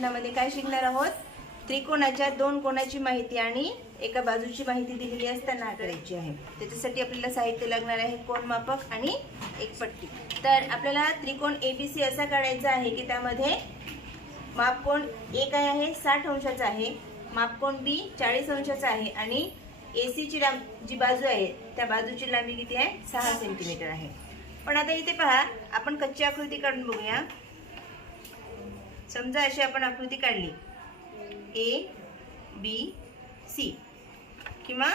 मध्ये काय शिकणार आहोत? त्रिकोणाच्या दोन कोणाची माहिती आणि एका बाजूची माहिती दिलेली असताना करायची आहे. त्याच्यासाठी आपल्याला साहित्य लागणार आहे कोण मापक आणि एक पट्टी. तर आपल्याला त्रिकोण एबीसी असा काढायचा आहे की त्यामध्ये मापकोण ए काय आहे? साठ अंशाचा आहे. मापकोण बी चाळीस अंशाचा आहे. आणि ए सीची लांब जी बाजू आहे त्या बाजूची लांबी किती आहे? सहा सेंटीमीटर आहे. पण आता इथे पहा आपण कच्ची आकृती काढून बघूया. समजा अशी आपण आकृती काढली. ए बी सी किंवा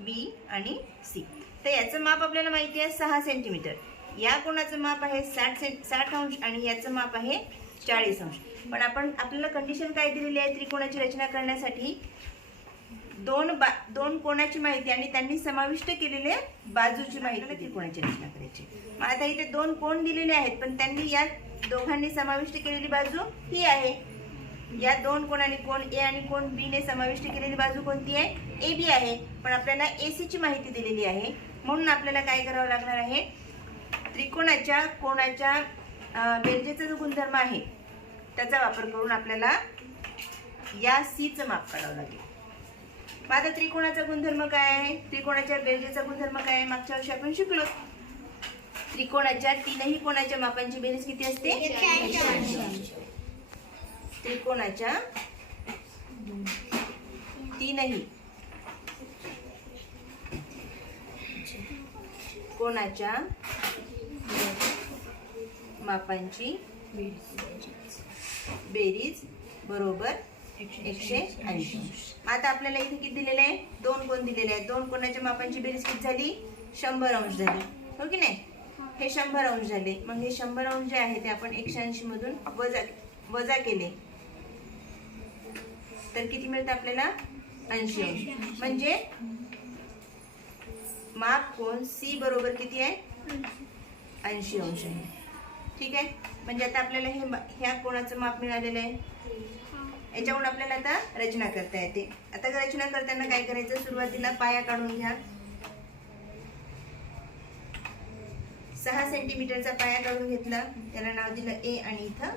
बी आणि सी तर याचं माप आपल्याला माहिती आहे सहा सेंटीमीटर या कोणाचं माप आहे साठ सें साठ अंश आणि याचं माप आहे चाळीस अंश. पण आपण आपल्याला कंडिशन काय दिलेली आहे त्रिकोणाची रचना करण्यासाठी? दोन बा दोन कोणाची माहिती आणि त्यांनी समाविष्ट केलेल्या बाजूची माहिती त्रिकोणाची रचना करायची. मग आता इथे दोन कोण दिलेले आहेत पण त्यांनी या दोघांनी समाविष्ट केलेली बाजू ही आहे. या दोन कोणाने कोण ए आणि कोण बी ने समाविष्ट केलेली बाजू कोणती आहे? ए बी आहे. पण आपल्याला ए ची माहिती दिलेली आहे. म्हणून आपल्याला काय करावं लागणार आहे? त्रिकोणाच्या कोणाच्या बेरजेचा जो गुणधर्म आहे त्याचा वापर करून आपल्याला या सीचं माप काढावं लागेल. मग आता त्रिकोणाचा गुणधर्म काय आहे? त्रिकोणाच्या बेरजेचा गुणधर्म काय आहे? मागच्या वर्षी आपण शिकलो. त्रिकोणाच्या तीनही कोणाच्या मापांची बेरीज किती असते? त्रिकोणाच्या तीनही. कोणाच्या मापांची बेरीज? बरोबर. एकशे ऐंशी. आता आपल्याला इथे किती दिलेले आहे? दोन कोण दिलेले आहेत? दोन कोणाच्या मापांची बेरीज किती झाली? शंभर अंश झाली. हो की नाही? हे शंभर अंश झाले. मग हे शंभर अंश जे आहे ते आपण एकशे ऐंशी मधून वजा वजा केले. तर किती मिळतं आपल्याला? ऐंशी अंश. म्हणजे माप कोण? सी बरोबर किती आहे? ऐंशी अंश आहे. ठीक आहे? म्हणजे आता आपल्याला हे ह्या कोणाचं माप मिळालेलं आहे? याच्यावरून आपल्याला आता रचना करता येते. आता रचना करताना काय करायचं? सुरुवातीला पाया काढून घ्या. सहा सेंटीमीटरचा पाया काढून घेतला. त्याला नाव दिलं ए आणि इथं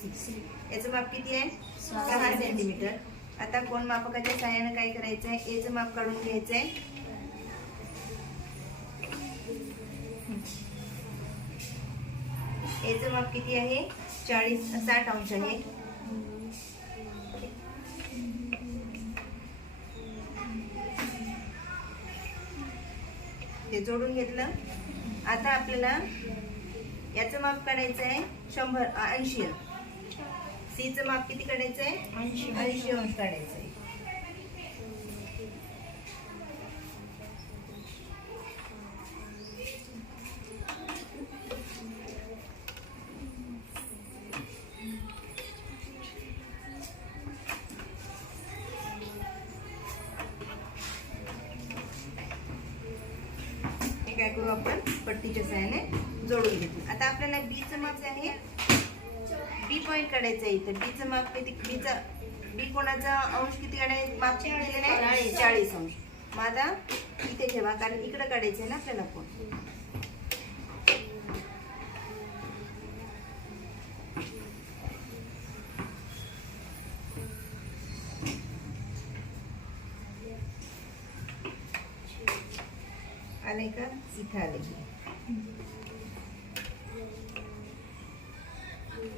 सिक्स याचं माप किती आहे? सहा सेंटीमीटर आता कोण मापकाच्या सहाय्यानं काय करायचं आहे एचं माप काढून घ्यायचं आहे याचं माप किती आहे? चाळीस साठ अंश आहे. ते जोडून घेतलं. आता आपल्याला याचं माप काढायचं आहे शंभर ऐंशी. सीचं माप किती काढायचं आहे? ऐंशी अंश काढायचं आहे. काय करू आपण? पट्टीच्या सहाय्याने जोडून घेतो आता आपल्याला बीचं माप जे आहे. बी पॉईंट काढायचं आहे इथं. बीचं माप किती? बीचा बी कोणाचा अंश किती काढायचं? माप किती आहे चाळीस अंश. मग आता इथे ठेवा कारण इकडं काढायचं आहे ना आपल्याला कोण? आलंय का? इथं आले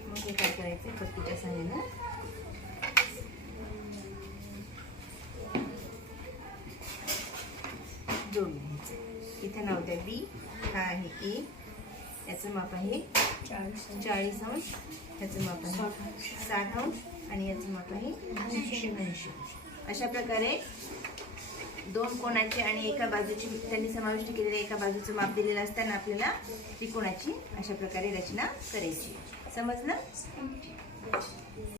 मग हे काय करायचं पट्टीच्या सहाय्यानं. जोडून घ्यायचं इथे नाव द्या बी. हा आहे ए. याचं माप आहे चाळीस अंश. याचं माप आहे साठ अंश. आणि याचं माप आहे ऐंशी अंश. अशा प्रकारे दोन कोणाचे आणि एका बाजूची त्यांनी समाविष्ट केलेल्या एका बाजूचं माप दिलेलं असताना आपल्याला त्रिकोणाची अशा प्रकारे रचना करायची. समजलं?